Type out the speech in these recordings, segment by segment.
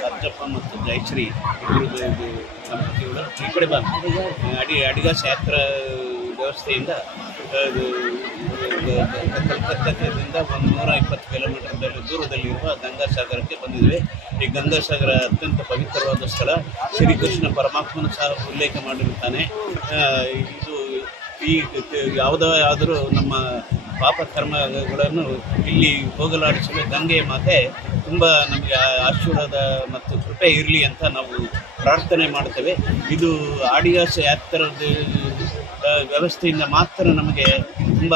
ಸರ್ಜಪ್ಪ ಮತ್ತು ಜಯಶ್ರೀ ಇಬ್ಬರದ್ದು ಇದು ದಂಪತಿಗಳು ಈ ಕಡೆ ಬಂದು ಅಡಿಗಾಸ್ ಯಾತ್ರಾ ವ್ಯವಸ್ಥೆಯಿಂದ ಅದು ಕಲ್ಕತ್ತಾದಿಂದ 120 ಕಿಲೋಮೀಟರ್ ದೂರದಲ್ಲಿರುವ ಗಂಗಾಸಾಗರಕ್ಕೆ ಬಂದಿದ್ದೇವೆ. ಈ ಗಂಗಾಸಾಗರ ಅತ್ಯಂತ ಪವಿತ್ರವಾದ ಸ್ಥಳ. ಶ್ರೀಕೃಷ್ಣ ಪರಮಾತ್ಮನ ಸಹ ಉಲ್ಲೇಖ ಮಾಡಿರುತ್ತಾನೆ. ಇದು ಈ ಯಾವುದೇ ಆದರೂ ನಮ್ಮ ಪಾಪ ಕರ್ಮಗಳನ್ನು ಇಲ್ಲಿ ಹೋಗಲಾಡಿಸಲು ಗಂಗೆ ಮಾತೆ ತುಂಬ ನಮಗೆ ಆಶೀರ್ವಾದ ಮತ್ತು ಕೃಪೆ ಇರಲಿ ಅಂತ ನಾವು ಪ್ರಾರ್ಥನೆ ಮಾಡ್ತೇವೆ. ಇದು ಆಡಿಯಾಸ್ ಯಾತ್ರದ ವ್ಯವಸ್ಥೆಯಿಂದ ಮಾತ್ರ ನಮಗೆ ತುಂಬ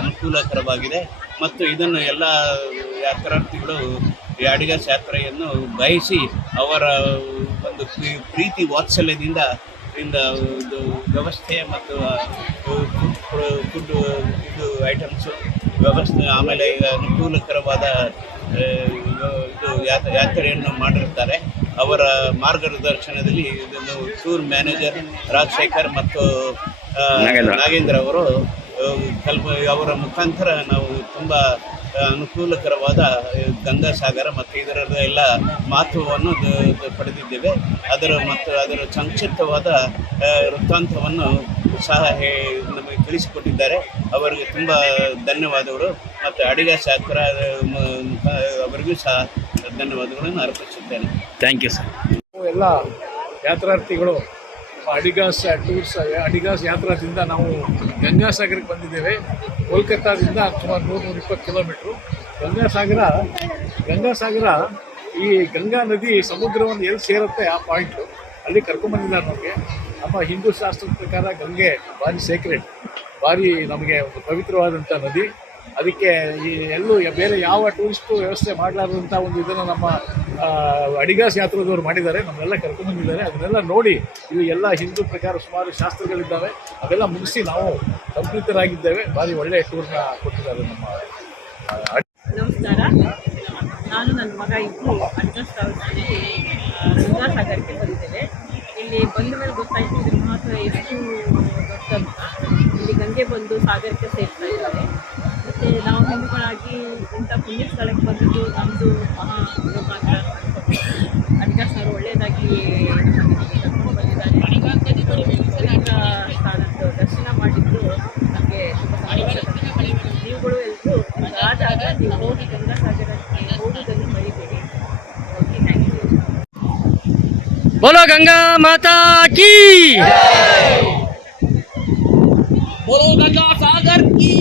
ಅನುಕೂಲಕರವಾಗಿದೆ ಮತ್ತು ಇದನ್ನು ಎಲ್ಲ ಯಾತ್ರಾರ್ಥಿಗಳು ಈ ಆಡಿಯಾಸ್ ಯಾತ್ರೆಯನ್ನು ಬಯಸಿ ಅವರ ಒಂದು ಪ್ರೀತಿ ವಾತ್ಸಲ್ಯದಿಂದ ಇದು ವ್ಯವಸ್ಥೆ ಮತ್ತು ಫುಡ್ ಇದು ಐಟಮ್ಸು ವ್ಯವಸ್ಥೆ ಆಮೇಲೆ ಅನುಕೂಲಕರವಾದ ಇದು ಯಾತ್ರೆಯನ್ನು ಮಾಡಿರ್ತಾರೆ. ಅವರ ಮಾರ್ಗದರ್ಶನದಲ್ಲಿ ಇದನ್ನು ಟೂರ್ ಮ್ಯಾನೇಜರ್ ರಾಜಶೇಖರ್ ಮತ್ತು ನಾಗೇಂದ್ರ ಅವರು ಅವರ ಮುಖಾಂತರ ನಾವು ತುಂಬ ಅನುಕೂಲಕರವಾದ ಗಂಗಾಸಾಗರ ಮತ್ತು ಇದರ ಎಲ್ಲ ಮಹತ್ವವನ್ನು ಪಡೆದಿದ್ದೇವೆ. ಅದರ ಸಂಕ್ಷಿಪ್ತವಾದ ವೃತ್ತಾಂತವನ್ನು ಸಹ ನಮಗೆ ತಿಳಿಸಿಕೊಟ್ಟಿದ್ದಾರೆ. ಅವರಿಗೆ ತುಂಬ ಧನ್ಯವಾದಗಳು ಮತ್ತು ಅಡಿಗಾಸ್ ಯಾತ್ರಾ ಅವರಿಗೂ ಸಹ ಧನ್ಯವಾದಗಳನ್ನು ಅರ್ಪಿಸುತ್ತೇನೆ. Thank you sir. ಎಲ್ಲ ಯಾತ್ರಾರ್ಥಿಗಳು ಅಡಿಗಾಸ್ ಟೂರ್ಸ್ ಅಡಿಗಾಸ್ ಯಾತ್ರಾದಿಂದ ನಾವು ಗಂಗಾಸಾಗರಕ್ಕೆ ಬಂದಿದ್ದೇವೆ. ಕೋಲ್ಕತ್ತಾದಿಂದ ಸುಮಾರು 120 ಕಿಲೋಮೀಟ್ರು. ಗಂಗಾಸಾಗರ ಈ ಗಂಗಾ ನದಿ ಸಮುದ್ರವನ್ನು ಎಲ್ಲಿ ಸೇರುತ್ತೆ ಆ ಪಾಯಿಂಟು ಅಲ್ಲಿ ಕರ್ಕೊಂಡ್ಬಂದಿದ್ದಾರೆ ನಮಗೆ. ನಮ್ಮ ಹಿಂದೂ ಶಾಸ್ತ್ರದ ಪ್ರಕಾರ ಗಂಗೆ ಭಾರಿ ಸೇಕ್ರೆಡ್, ಭಾರಿ ನಮಗೆ ಒಂದು ಪವಿತ್ರವಾದಂಥ ನದಿ. ಅದಕ್ಕೆ ಈ ಎಲ್ಲೂ ಬೇರೆ ಯಾವ ಟೂರಿಸ್ಟು ವ್ಯವಸ್ಥೆ ಮಾಡಲಾರ್ದಂಥ ಒಂದು ಇದನ್ನು ನಮ್ಮ ಅಡಿಗಾಸ್ ಯಾತ್ರದವರು ಮಾಡಿದ್ದಾರೆ. ನಮ್ಮನ್ನೆಲ್ಲ ಕರ್ಕೊಂಡ್ಬಂದಿದ್ದಾರೆ. ಅದನ್ನೆಲ್ಲ ನೋಡಿ ಇದು ಎಲ್ಲ ಹಿಂದೂ ಪ್ರಕಾರ ಸುಮಾರು ಶಾಸ್ತ್ರಗಳಿದ್ದಾವೆ, ಅದೆಲ್ಲ ಮುಗಿಸಿ ನಾವು ಸಂತೃಪ್ತರಾಗಿದ್ದೇವೆ. ಭಾರಿ ಒಳ್ಳೆಯ ಟೂರ್ನ ಕೊಟ್ಟಿದ್ದಾರೆ ನಮ್ಮ. ನಮಸ್ಕಾರ, ನಾನು ನನ್ನ ಮಗ ಇಬ್ಬರು ಅಡ್ಜಸ್ಟ್ ಆಗಿ ಗಂಗಾಸಾಗರಕ್ಕೆ ಬಂದಿದ್ದೇವೆ. ಇಲ್ಲಿ ಬಂದ ಮೇಲೆ ಗೊತ್ತಾಯಿತು ಇದ್ರ ಮಹತ್ವ ಎಷ್ಟು ದೊಡ್ಡಂತ. ಇಲ್ಲಿ ಗಂಗೆ ಬಂದು ಸಾಗರಕ್ಕೆ ಸೇರ್ತಾ ಇದ್ದಾರೆ. ಮತ್ತು ನಾವು ಹಿಂದೂಗಳಾಗಿ ಇಂಥ ಪುಣ್ಯ ಸ್ಥಳಕ್ಕೆ ಬಂದಿದ್ದು ನಮ್ಮದು ಮಹಾ ಯೋಗಾಂತರ ಅಡಿಗಾಸ್ ಅವರು ಒಳ್ಳೆಯದಾಗಿ ಕರ್ಕೊಂಡು ಬಂದಿದ್ದಾರೆ. ಪವಿತ್ರ ಸ್ಥಾನದ್ದು ದರ್ಶನ ಮಾಡಿದ್ದು ನಮಗೆ ತುಂಬ ಸಂತೋಷ. ನೀವುಗಳು ಎಲ್ಲರೂ ಆದಾಗ ನೀವು ಹೋಗಿ ಗಂಗಾಸಾಗರಕ್ಕೆ ಹೋಗುವುದನ್ನು ಮರಿಬೇಡಿ. Okay, thank you. बोलो गंगा माता की, बोलो गंगा सागर की।